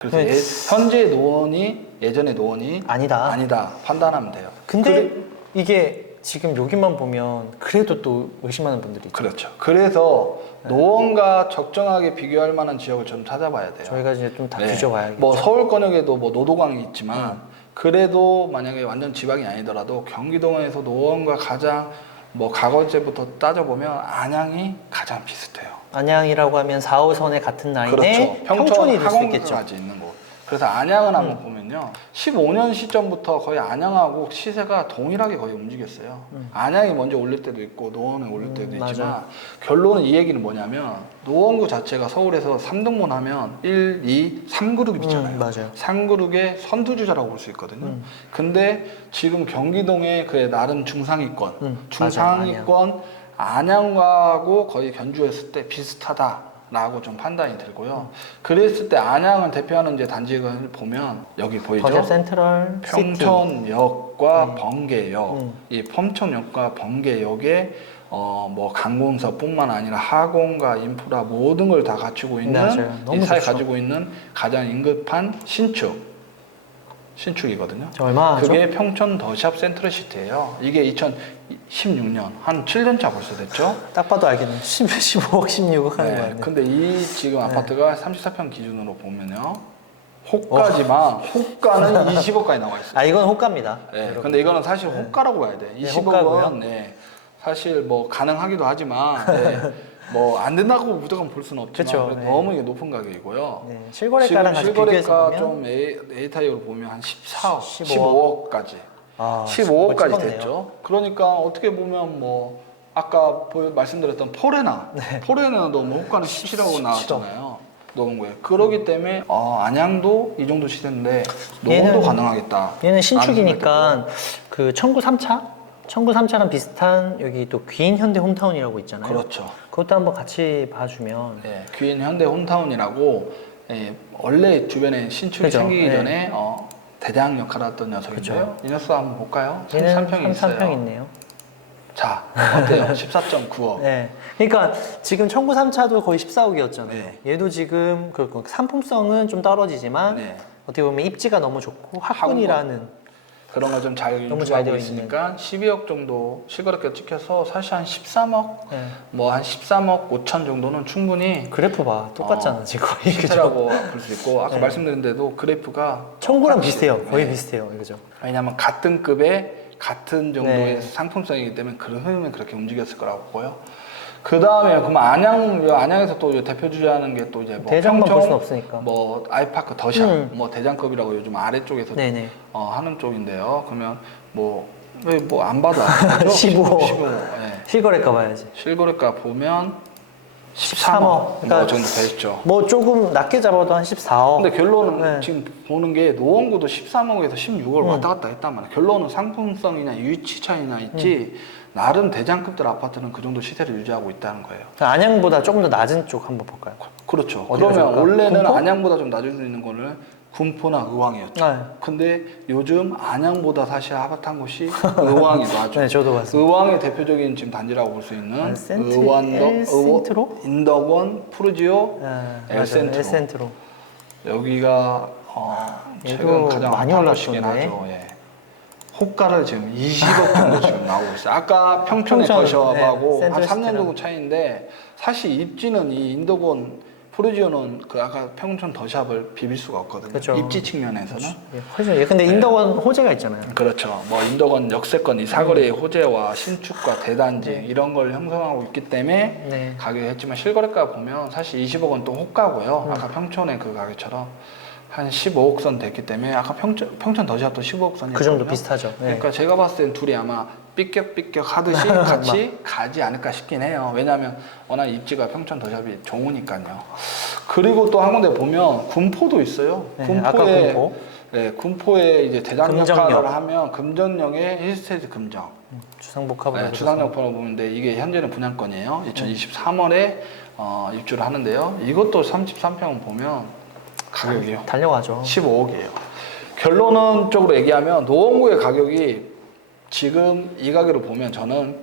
그래서 네. 예, 현재 노원이 예전의 노원이 아니다. 아니다 판단하면 돼요. 근데 이게 지금 여기만 보면 그래도 또 의심하는 분들이 있죠. 그렇죠. 그래서 노원과 적정하게 비교할 만한 지역을 좀 찾아봐야 돼요. 저희가 이제 좀 다 네. 뒤져봐야겠죠. 뭐 서울 권역에도 뭐 노도강이 있지만 음. 그래도 만약에 완전 지방이 아니더라도 경기도에서 노원과 가장 뭐 과거제부터 따져보면 안양이 가장 비슷해요. 안양이라고 하면 4, 5선의 같은 라인에 그렇죠. 평촌 이 될 수 있겠죠. 음. 있는 곳. 그래서 안양은 한번 보면요. 15년 시점부터 거의 안양하고 시세가 동일하게 거의 움직였어요. 안양이 먼저 올릴 때도 있고 노원이 올릴 때도 음, 있지만. 결론은 이 얘기는 뭐냐면 노원구 자체가 서울에서 3등분 하면 1, 2, 3그룹 있잖아요. 음, 맞아요. 3그룹의 선두주자라고 볼 수 있거든요. 음. 근데 지금 경기동의 그 나름 중상위권, 음, 중상위권 안양하고 거의 견주했을 때 비슷하다 라고 좀 판단이 들고요. 그랬을 때 안양을 대표하는 이제 단지를 보면 여기 보이죠? 센트럴. 평촌역과 네. 번개역, 음. 이 평촌역과 번개역에 어 뭐 강공서뿐만 아니라 하공과 인프라 모든 걸 다 갖추고 있는. 너무 이 사회. 가지고 있는 가장 임급한 신축 신축이거든요. 저 얼마? 그게 평촌 더샵 센트럴 시티예요. 이게 2016년 한 7년 차 벌써 됐죠. 딱 봐도 알겠네. 10, 15억, 16억 하는 거 네, 아니에요? 근데 이 지금 아파트가 34평 기준으로 보면요. 호가지만 호가는 20억까지 나와 있어요. 아 이건 호가입니다. 네, 여러분. 근데 이거는 사실 호가라고 봐야 돼. 네, 20억은 호가고요. 네, 사실 뭐 가능하기도 하지만 네, 뭐안 된다고 무조건 볼 수는 없지만 그쵸, 그래도 네. 너무 이게 높은 가격이고요. 네, 실거래가랑 같이 지금 비교해서 실거래가 보면 좀 A, A 타입으로 보면 한 14억, 15억. 15억 까지, 아, 15억까지 찍었네요. 됐죠. 그러니까 어떻게 보면 뭐 아까 보- 말씀드렸던 포레나, 네. 포레나도 뭐 호가는 17억으로 나왔잖아요. 노원구에 그러기 때문에 어, 안양도 이 정도 시세인데 노원도 가능하겠다. 얘는 신축이니까 그 청구 3차? 청구 3차랑 비슷한 여기 또 귀인 현대 홈타운이라고 있잖아요. 그렇죠. 그것도 한번 같이 봐주면 네, 귀인 현대 홈타운이라고 예, 원래 주변에 신축이 그죠, 생기기 네. 전에 어, 대장 역할을 했던 녀석인데요. 이 녀석 한번 볼까요? 얘는 33평이 있어요. 33평 있네요. 자, 어때요? 14.9억. 네. 그러니까 지금 청구 3차도 거의 14억이었잖아요. 네. 얘도 지금 그, 그 상품성은 좀 떨어지지만 네. 어떻게 보면 입지가 너무 좋고 학군이라는 그런 거 좀 잘 너무 잘 유지하고 되어 있으니까 12억 정도 실거래가 찍혀서 사실 한 13억, 네. 뭐 한 13억 5천 정도는 충분히 그래프 봐 똑같잖아 어, 지금 거의 그죠? 시세라고 볼 수 있고 아까 네. 말씀드린 대로 그래프가 청구랑 비슷해요. 거의 네. 비슷해요. 그죠? 왜냐하면 같은 급의 같은 정도의 네. 상품성이기 때문에 그런 흐름이 그렇게 움직였을 거라고 보고요. 그 다음에 그럼 안양 안양에서 또 대표 주자하는 게 또 이제 뭐 대장만 평촌, 볼 수는 없으니까. 뭐 아이파크 더샵, 음. 뭐 대장급이라고 요즘 아래쪽에서 네네. 어, 하는 쪽인데요. 그러면 뭐 뭐 안 봐도 알죠? 15. 15. 예. 실거래가 봐야지. 실거래가 보면 13억. 13억 뭐 그러니까 정도 되죠. 뭐 조금 낮게 잡아도 한 14억. 근데 결론은 네. 지금 보는 게 노원구도 13억에서 16억을 음. 왔다 갔다 했단 말이야. 결론은 상품성이나 위치 차이나 있지 음. 나름 대장급들 아파트는 그 정도 시세를 유지하고 있다는 거예요. 안양보다 조금 더 낮은 쪽 한번 볼까요? 그렇죠. 어디가 그러면 좋을까? 원래는? 안양보다 좀 낮을 수 있는 거는 군포나 의왕이었죠. 네. 근데 요즘 안양보다 사실 핫한 곳이 의왕이도 하죠. 네, 저도 봤습니다. 의왕의 대표적인 지금 단지라고 볼 수 있는 아, 센트로? 인덕원 푸르지오 아, 엘 맞아요. 센트로. 엘센트로. 여기가 어, 최근 가장 많이 올랐던데. 하죠. 예. 호가를 지금 20억 정도 지금 나오고 있어요. 아까 평촌의 평촌, 더샵하고 네, 한 3년 센트럴시티랑. 정도 차이인데 사실 입지는 이 인덕원 푸르지오는 그 아까 평촌 더샵을 비빌 수가 없거든요. 그렇죠. 입지 측면에서는. 예, 훨씬 예, 근데 인덕원 호재가 있잖아요. 그렇죠. 뭐 인덕원 역세권 이 사거리의 호재와 신축과 대단지 음. 네. 이런 걸 형성하고 있기 때문에 네. 가격이 했지만 실거래가 보면 사실 20억은 또 호가고요. 음. 아까 평촌의 그 가격처럼 한 15억 선 됐기 때문에 아까 평촌 평촌 더샵도 15억 선이거든요. 그 정도 비슷하죠. 네. 그러니까 제가 봤을 땐 둘이 아마 삐껴삐껴 하듯이 같이 가지 않을까 싶긴 해요. 왜냐하면 워낙 입지가 평촌 더샵이 좋으니까요. 그리고 또 한 군데 보면 군포도 있어요. 네, 군포에 군포. 네, 군포에 이제 대장 금정역. 역할을 하면 금전역의 힐스테이트 금정. 주상복합으로. 네, 주상역포로 보는데 이게 현재는 분양권이에요. 2023월에 어, 입주를 하는데요. 이것도 33평 보면 가격이요. 달려가죠. 15억이에요. 결론은 쪽으로 얘기하면 노원구의 가격이 지금 이 가격으로 보면 저는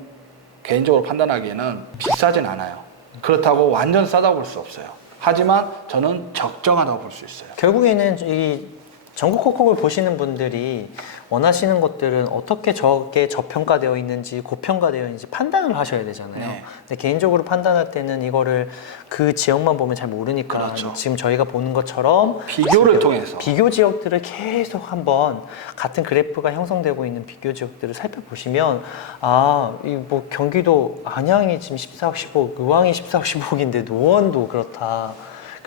개인적으로 판단하기에는 비싸진 않아요. 그렇다고 완전 싸다고 볼 수 없어요. 하지만 저는 적정하다고 볼 수 있어요. 결국에는 이 전국 코콕을 보시는 분들이 원하시는 것들은 어떻게 저게 저평가되어 있는지 고평가되어 있는지 판단을 하셔야 되잖아요. 네. 근데 개인적으로 판단할 때는 이거를 그 지역만 보면 잘 모르니까 그렇죠. 지금 저희가 보는 것처럼 비교를 비교- 통해서. 비교 지역들을 계속 한번 같은 그래프가 형성되고 있는 비교 지역들을 살펴보시면 아, 이 뭐 경기도 안양이 지금 14억 15억, 의왕이 14억 15억인데 노원도 그렇다.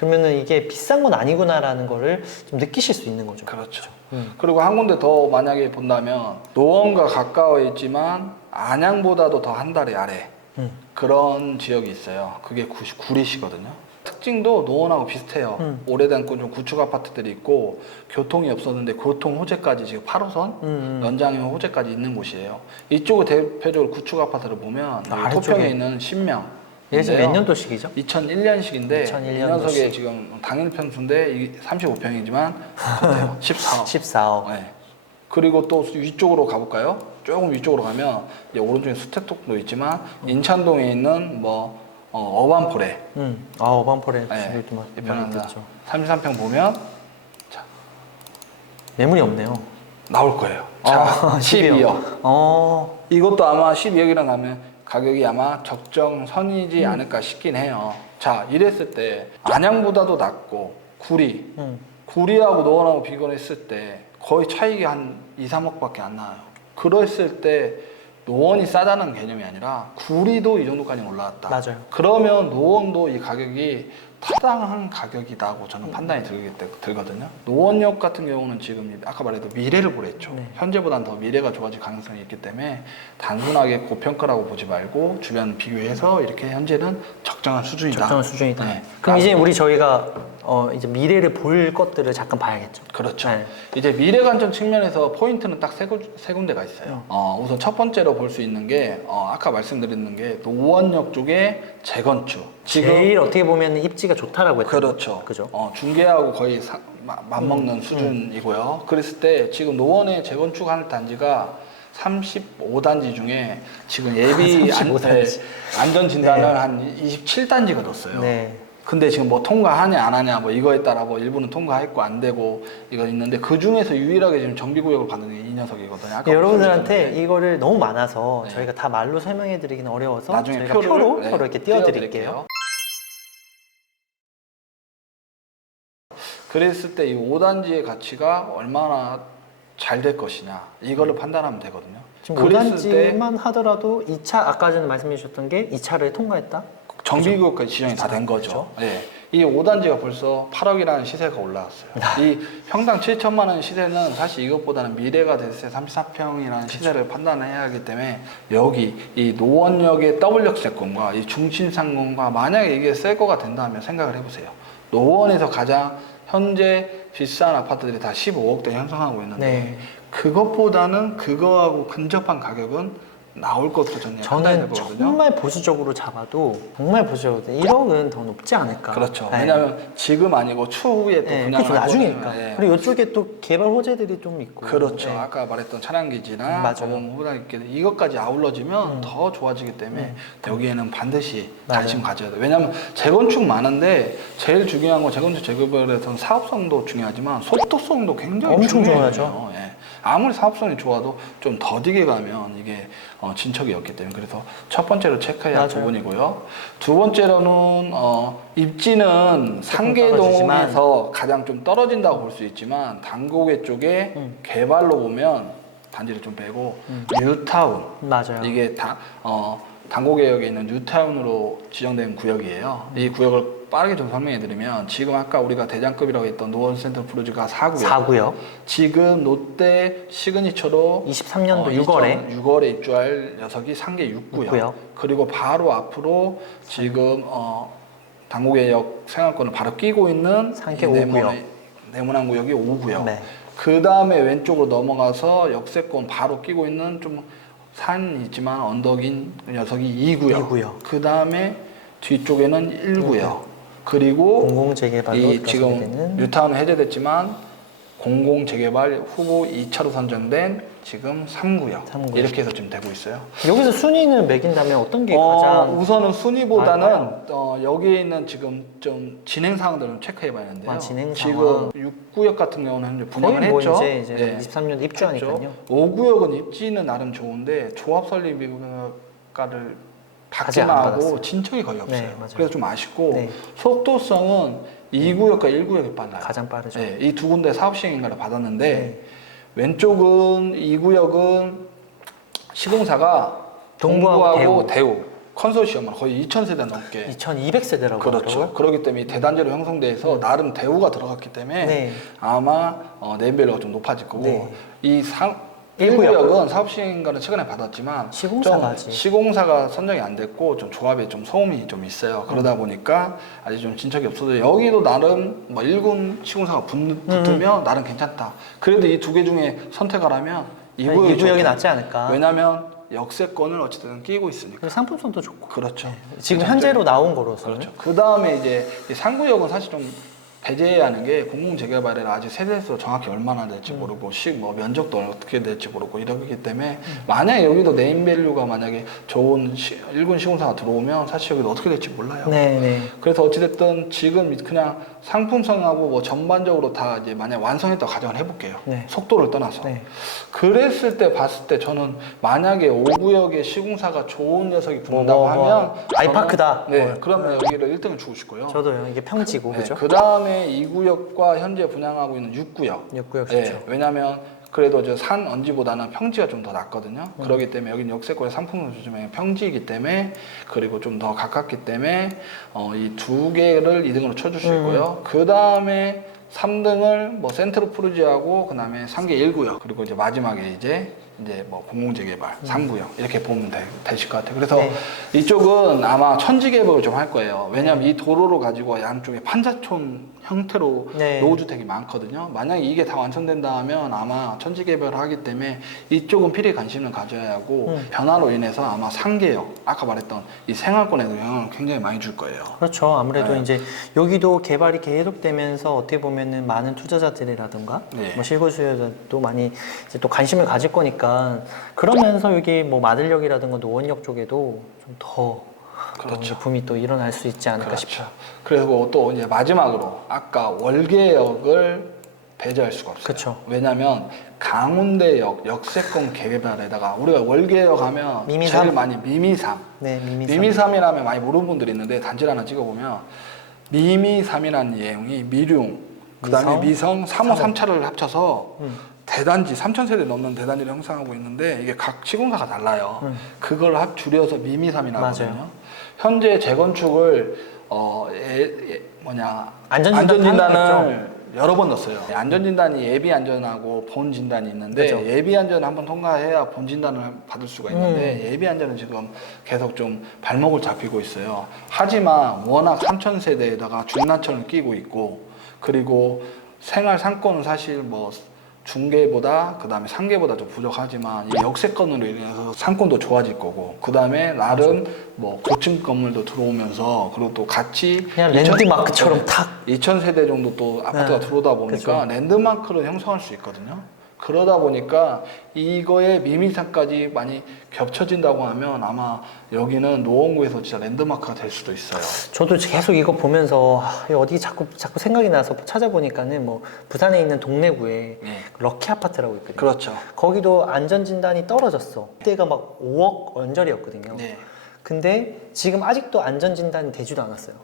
그러면은 이게 비싼 건 아니구나라는 거를 좀 느끼실 수 있는 거죠. 그렇죠. 음. 그리고 한 군데 더 만약에 본다면 노원과 가까워 있지만 안양보다도 더 한 달이 아래 음. 그런 지역이 있어요. 그게 구, 구리시거든요. 특징도 노원하고 비슷해요. 음. 오래된 좀 구축 아파트들이 있고 교통이 없었는데 교통 호재까지 지금 8호선 음, 음. 연장형 호재까지 있는 곳이에요. 이쪽은 대표적으로 구축 아파트를 보면 아, 토평에. 있는 신명. 얘 지금 몇 년도식이죠? 2001년식인데 2001이 년도식. 녀석의 지금 당일 평수인데 이 35평이지만 14억. 14억. 네. 그리고 또 위쪽으로 가볼까요? 조금 위쪽으로 가면 이제 오른쪽에 수택동도 있지만 인천동에 있는 뭐 어, 어반 포레 음. 아, 어반포레 네, 이 많이 편입니다. 듣죠. 33평 보면 매물이 없네요. 나올 거예요. 아, 자, 12억. 어. 이것도 아마 12억이랑 가면 가격이 아마 적정선이지 않을까 싶긴 해요. 자, 이랬을 때 안양보다도 낮고 구리, 음. 구리하고 노원하고 비교했을 때 거의 차이가 한 2, 3억밖에 안 나요. 그랬을 때 노원이 싸다는 개념이 아니라 구리도 이 정도까지 올라왔다. 맞아요. 그러면 노원도 이 가격이 타당한 가격이다고 저는 판단이 들기 때- 들거든요. 노원역 같은 경우는 지금 아까 말했던 미래를 보랬죠. 네. 현재보다는 더 미래가 좋아질 가능성이 있기 때문에 단순하게 고평가라고 보지 말고 주변 비교해서 이렇게 현재는 적정한 수준이다. 적정한 수준이다. 네. 그럼 이제 우리 저희가 어, 이제 미래를 볼 것들을 잠깐 봐야겠죠. 그렇죠. 네. 이제 미래 관점 측면에서 포인트는 딱 세 군데가 있어요. 어, 우선 첫 번째로 볼 수 있는 게 어, 아까 말씀드렸는 게 노원역 쪽의 재건축. 제일 어떻게 보면 입지가 좋다라고 했죠. 그렇죠. 그죠. 어, 중계하고 거의 사- 마- 맞먹는 수준이고요. 그랬을 때 지금 노원에 재건축하는 단지가 35단지 중에 지금 예비 안, 35 단지. 안전 진단을 한 27단지가 뒀어요. 네. 근데 지금 뭐 통과하냐 안 하냐 뭐 이거에 따라 뭐 일부는 통과했고 안 되고 이거 있는데 그 중에서 유일하게 지금 정비구역을 받는 게 이 녀석이거든요. 아까 여러분들한테. 이거를 너무 많아서 네. 저희가 다 말로 설명해 드리기는 어려워서 나중에 저희가 표를, 표로 네, 서로 이렇게 띄워 드릴게요. 띄워드릴게요. 그랬을 때 이 5단지의 가치가 얼마나 잘 될 것이냐 이걸로 판단하면 되거든요. 지금 그랬을 때 5단지만 하더라도 2차 아까 전에 말씀해 주셨던 게 2차를 통과했다. 정비구역까지 지정이 다 된 거죠. 예. 이 5단지가 벌써 8억이라는 시세가 올라왔어요. 이 평당 7천만 원 시세는 사실 이것보다는 미래가 됐을 때 34평이라는 시세를 판단해야 하기 때문에 여기 이 노원역의 더블역세권과 이 중심상권과 만약에 이게 새 거가 된다면 생각을 해보세요. 노원에서 가장 현재 비싼 아파트들이 다 15억대 형성하고 있는데 네. 그것보다는 그거하고 근접한 가격은 나올 것으로 저는 판단이 저는 되거든요. 정말 보수적으로 잡아도 정말 보수적으로 1억은 더 높지 않을까. 그렇죠. 네. 왜냐하면 지금 아니고 추후에 또 네, 분양을 그렇죠. 할 나중이니까. 네. 그리고 이쪽에 또 개발 호재들이 좀 있고. 그렇죠. 네. 아까 말했던 차량기지나 맞아요. 거범 후단기 이것까지 아울러지면 음. 더 좋아지기 때문에 음. 여기에는 반드시 맞아요. 관심 가져야 돼. 왜냐하면 재건축 많은데 제일 중요한 건 재건축 재개발에서는 사업성도 중요하지만 속도성도 굉장히 엄청 중요해요. 중요하죠. 예. 아무리 사업성이 좋아도 좀 더디게 가면 이게 어, 진척이 없기 때문에 그래서 첫 번째로 체크해야 할 맞아요. 부분이고요. 두 번째로는 어, 입지는 상계동에서 가장 좀 떨어진다고 볼 수 있지만 당고개 쪽에 음. 개발로 보면 단지를 좀 빼고 음. 뉴타운 맞아요. 이게 다, 어, 당고개역에 있는 뉴타운으로 지정된 구역이에요. 이 구역을 빠르게 좀 설명해 드리면 지금 아까 우리가 대장급이라고 했던 노원 센터 프루즈가 4구역 4구요. 지금 롯데 시그니처로 23년도 어, 6월에 6월에 입주할 녀석이 상계 6구역. 육구역. 그리고 바로 앞으로 지금 어, 당고개역 생활권을 바로 끼고 있는 상계 이 네모- 오구역. 네모난 구역이 5구역. 네. 그 다음에 왼쪽으로 넘어가서 역세권 바로 끼고 있는 좀 산이지만 언덕인 녀석이 2구역. 이구역. 그 다음에 뒤쪽에는 1구역. 그리고 공공 재개발로 이 지금 되는 뉴타운은 해제됐지만 공공 재개발 후보 2차로 선정된 지금 3구역, 삼 구역. 이렇게 해서 지금 되고 있어요. 여기서 순위는 매긴다면 어떤 게 어, 가장 우선은 순위보다는? 어, 여기에 있는 지금 좀 진행 사항들을 체크해 봐야 하는데요. 아, 진행 지금 6구역 같은 경우는 분양을 거의 뭐 했죠. 이제, 이제 네. 23년 입주하니까요. 5구역은 입지는 나름 좋은데 조합 설립 가를 아직 안 받기만 받았어요. 하고 진척이 거의 없어요. 네. 그래서 좀 아쉽고 네. 속도성은 2구역과 1구역이 빨라요. 가장 빠르죠. 네, 이두 군데 사업 시행인가를 받았는데 네. 왼쪽은 2구역은 시공사가 동부하고 동부하고 대우, 컨소시엄을 거의 2,000세대 넘게 2200세대라고 그렇죠. 그렇기 때문에 이 대단지로 형성돼서 나름 대우가 들어갔기 때문에 네. 아마 어, 네임밸류가 좀 높아질 거고 네. 이 상. 1구역은 사업시행가를 최근에 받았지만 시공사가 좀 아직. 시공사가 선정이 안 됐고 좀 조합에 좀 소음이 좀 있어요. 그러다 보니까 아직 좀 진척이 없어서 여기도 나름 뭐 1군 시공사가 붙, 음. 붙으면 나름 괜찮다. 그래도 이 두 개 중에 선택을 하면 2구역이, 2구역이 낫지 않을까. 왜냐면 역세권을 어쨌든 끼고 있으니까. 그리고 상품성도 좋고. 그렇죠. 지금 현재로 나온 거로서는 그렇죠. 그 다음에 이제 이 상구역은 사실 좀 배제해야 하는 게 공공재개발이라 아직 세대수 정확히 얼마나 될지 음. 모르고 시뭐 면적도 어떻게 될지 모르고 이러기 때문에 만약에 여기도 네임밸류가 만약에 좋은 시, 일군 시공사가 들어오면 사실 여기도 어떻게 될지 몰라요. 네, 네. 그래서 어찌됐든 지금 그냥 상품성하고 뭐 전반적으로 다 이제 만약 완성했다고 가정을 해볼게요. 네. 속도를 떠나서. 네. 그랬을 때 봤을 때 저는 만약에 5구역에 시공사가 좋은 녀석이 뭐, 붙는다고 뭐, 뭐, 하면 아이파크다. 네, 뭐. 그러면 여기를 1등을 주고 싶고요. 저도요. 이게 평지고 그죠? 그 다음에 2구역과 현재 분양하고 있는 6구역. 6구역 네, 좋죠. 왜냐하면 그래도 저 산 언지보다는 평지가 좀 더 낫거든요. 음. 그렇기 때문에 여기는 역세권의 상품을 중에 평지이기 때문에 그리고 좀 더 가깝기 때문에 어, 이 두 개를 2등으로 쳐줄 수 음. 있고요. 그 다음에 3등을 뭐 센트로 푸르지하고 그 다음에 3개 1구역 그리고 이제 마지막에 이제 이제 뭐 공공재개발 3구역 이렇게 보면 되, 되실 것 같아요. 그래서 음. 네. 이쪽은 아마 천지개발을 좀 할 거예요. 왜냐하면 이 도로를 가지고 양쪽에 판자촌 형태로 네. 노후주택이 많거든요. 만약에 이게 다 완성된다 하면 아마 천지개발을 하기 때문에 이쪽은 필히 관심을 가져야 하고 음. 변화로 인해서 아마 상계역 아까 말했던 이 생활권에도 영향을 굉장히 많이 줄 거예요. 그렇죠. 아무래도 네. 이제 여기도 개발이 계속되면서 어떻게 보면은 많은 투자자들이라든가 네. 뭐 실거 수요자도 많이 이제 또 관심을 가질 거니까 그러면서 여기 뭐 마들역이라든가 노원역 쪽에도 좀더 그렇죠. 붐이 또 일어날 수 있지 않을까 그렇죠. 싶어요. 그리고 또 이제 마지막으로 아까 월계역을 배제할 수가 없어요. 그쵸. 왜냐하면 강운대역 역세권 개발에다가 우리가 월계역 하면 미미삼? 제일 많이 미미삼 네, 미미 미미삼이라면 많이 모르는 분들이 있는데 단지를 하나 찍어보면 미미삼이라는 내용이 미룡 그다음에 미성 3호 3차를 합쳐서 음. 대단지 3천 세대 넘는 대단지를 형성하고 있는데 이게 각 시공사가 달라요. 음. 그걸 합 줄여서 미미삼이라고 맞아요. 하거든요. 현재 재건축을 어 예, 예, 뭐냐 안전진단 안전진단을 여러 번 넣었어요. 안전진단이 예비 안전하고 본 진단이 있는데 그죠. 예비 안전 한번 통과해야 본 진단을 받을 수가 있는데 음. 예비 안전은 지금 계속 좀 발목을 잡히고 있어요. 하지만 워낙 3천 세대에다가 중난천을 끼고 있고 그리고 생활 상권은 사실 뭐 중계보다 그 다음에 상계보다 좀 부족하지만 이 역세권으로 인해서 상권도 좋아질 거고 그 다음에 나름 뭐 고층 건물도 들어오면서 그리고 또 같이 그냥 2000 랜드마크처럼 탁 2,000세대 정도 또 아파트가 네, 들어오다 보니까 그쵸. 랜드마크를 형성할 수 있거든요. 그러다 보니까 이거에 미미상까지 많이 겹쳐진다고 하면 아마 여기는 노원구에서 진짜 랜드마크가 될 수도 있어요. 저도 계속 이거 보면서 어디 자꾸 자꾸 생각이 나서 찾아보니까는 뭐 부산에 있는 동래구에 네. 럭키 아파트라고 있거든요. 그렇죠. 거기도 안전 진단이 떨어졌어. 그때가 막 5억 언저리였거든요. 네. 근데 지금 아직도 안전 진단이 되지도 않았어요.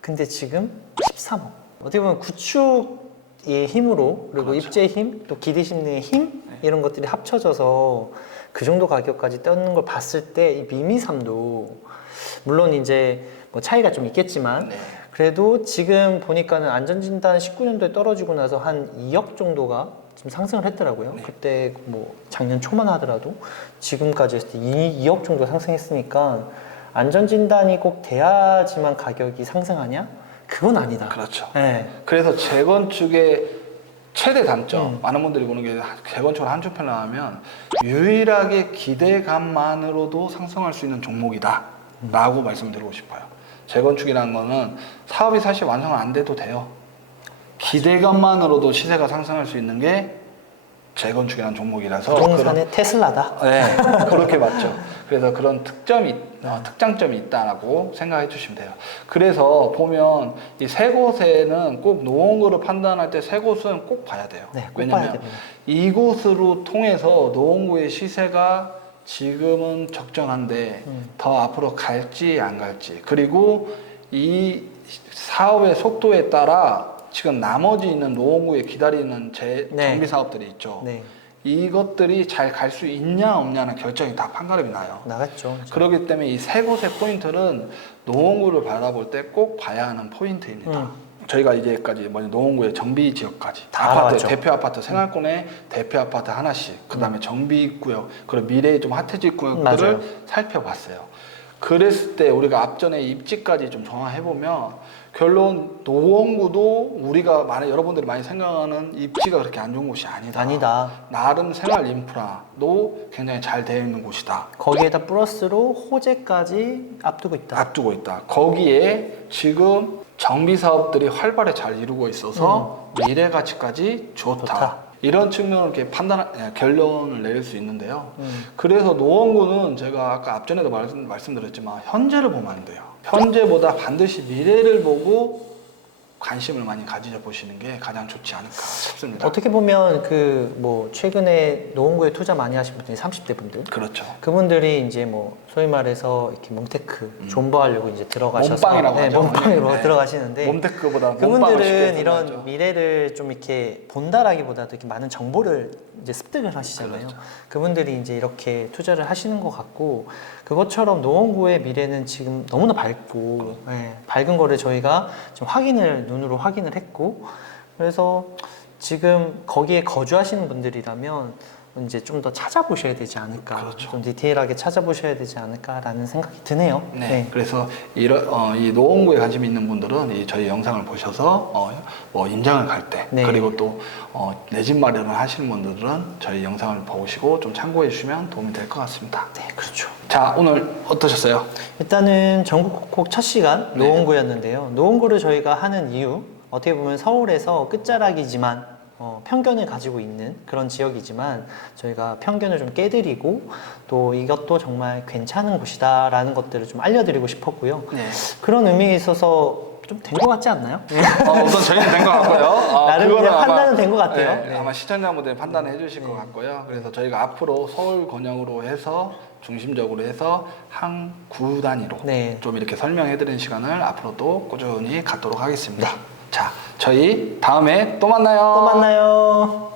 근데 지금 13억. 어떻게 보면 구축 의 힘으로 그리고 그렇죠. 입지의 힘, 또 기대 심리의 힘 이런 것들이 합쳐져서 그 정도 가격까지 떠는 걸 봤을 때 이 미미삼도 물론 이제 뭐 차이가 좀 있겠지만 네. 그래도 지금 보니까는 안전진단 19년도에 떨어지고 나서 한 2억 정도가 지금 상승을 했더라고요. 네. 그때 뭐 작년 초만 하더라도 지금까지 했을 때 2, 억 정도 상승했으니까 안전진단이 꼭 돼야지만 가격이 상승하냐? 그건 아니다. 그렇죠. 네. 그래서 재건축의 최대 단점 음. 많은 분들이 보는 게 재건축을 한줄 평가하면 유일하게 기대감만으로도 상승할 수 있는 종목이다 라고 말씀드리고 싶어요 재건축이라는 거는 사업이 사실 완성 안 돼도 돼요 기대감만으로도 시세가 상승할 수 있는 게 재건축이라는 종목이라서 부동산의 테슬라다. 그런- 네, 그렇게 맞죠. 그래서 그런 특점이 어, 특장점이 있다라고 생각해 주시면 돼요. 그래서 보면 이 세 곳에는 꼭 노원구를 판단할 때 세 곳은 꼭 봐야 돼요. 네, 꼭 봐야 왜냐면 됩니다. 이곳으로 통해서 노원구의 시세가 지금은 적정한데 음. 더 앞으로 갈지 안 갈지 그리고 이 사업의 속도에 따라 지금 나머지 있는 노원구에 기다리는 재, 네. 정비 사업들이 있죠. 네, 이것들이 잘 갈 수 있냐 없냐는 결정이 다 판가름이 나요. 나갔죠. 그렇기 때문에 이 세 곳의 포인트는 노원구를 바라볼 때 꼭 봐야 하는 포인트입니다. 음. 저희가 이제까지 뭐냐 노원구의 정비 지역까지 다 아파트. 대표 아파트 생활권의 대표 아파트 하나씩 그다음에 정비 구역 그리고 미래의 좀 핫해질 구역들을 맞아요. 살펴봤어요. 그랬을 때 우리가 앞전에 입지까지 좀 정화해 보면 결론 노원구도 우리가 많이 여러분들이 많이 생각하는 입지가 그렇게 안 좋은 곳이 아니다. 아니다. 나름 생활 인프라도 굉장히 잘 되어 있는 곳이다. 거기에다 플러스로 호재까지 앞두고 있다. 앞두고 있다. 거기에 지금 정비 사업들이 활발히 잘 이루고 있어서 미래 가치까지 좋다. 좋다. 이런 측면으로 이렇게 판단 예, 결론을 내릴 수 있는데요. 음. 그래서 노원구는 제가 아까 앞전에도 말씀, 말씀드렸지만 현재를 보면 안 돼요. 현재보다 반드시 미래를 보고 관심을 많이 가지려 보시는 게 가장 좋지 않을까 싶습니다. 어떻게 보면 그 뭐 최근에 노원구에 투자 많이 하신 분들이 30대 분들 그렇죠. 그분들이 이제 뭐 소위 말해서 이렇게 몽테크 존버하려고 이제 들어가셔서 음. 몸빵이라고 네, 하죠. 몸빵으로 네. 들어가시는데 몸테크보다 몸빵을 쉽게 그분들은 이런 생각하죠. 미래를 좀 이렇게 본다라기보다도 이렇게 많은 정보를 이제 습득을 하시잖아요. 그렇죠. 그분들이 이제 이렇게 투자를 하시는 것 같고 그것처럼 노원구의 미래는 지금 너무나 밝고 예, 밝은 거를 저희가 좀 확인을 눈으로 확인을 했고 그래서 지금 거기에 거주하시는 분들이라면 이제 좀 더 찾아보셔야 되지 않을까, 그렇죠. 좀 디테일하게 찾아보셔야 되지 않을까라는 생각이 드네요. 네. 그래서 이런 어, 이 노원구에 관심 있는 분들은 이 저희 영상을 보셔서 어, 뭐 임장을 갈때 네. 그리고 또내집 마련을 하시는 분들은 저희 영상을 보시고 좀 참고해 주시면 도움이 될 것 같습니다. 네, 그렇죠. 자 오늘 어떠셨어요? 일단은 전국 콕콕 첫 시간 네. 노원구였는데요. 노원구를 저희가 하는 이유 어떻게 보면 서울에서 끝자락이지만 어, 편견을 가지고 있는 그런 지역이지만 저희가 편견을 좀 깨드리고 또 이것도 정말 괜찮은 곳이다라는 것들을 좀 알려드리고 싶었고요. 네. 그런 의미에 있어서 좀 된 것 같지 않나요? 어, 우선 저희는 된 것 같고요. 어, 나름 그거는 그냥 아마- 판단은 된 것 같아요. 네, 네. 아마 시청자분들이 판단해 주실 것 같고요. 그래서 저희가 앞으로 서울 권역으로 해서 중심적으로 해서 한 구 단위로 네. 좀 이렇게 설명해 드리는 시간을 앞으로도 꾸준히 갖도록 하겠습니다. 자, 저희 다음에 또 만나요. 또 만나요.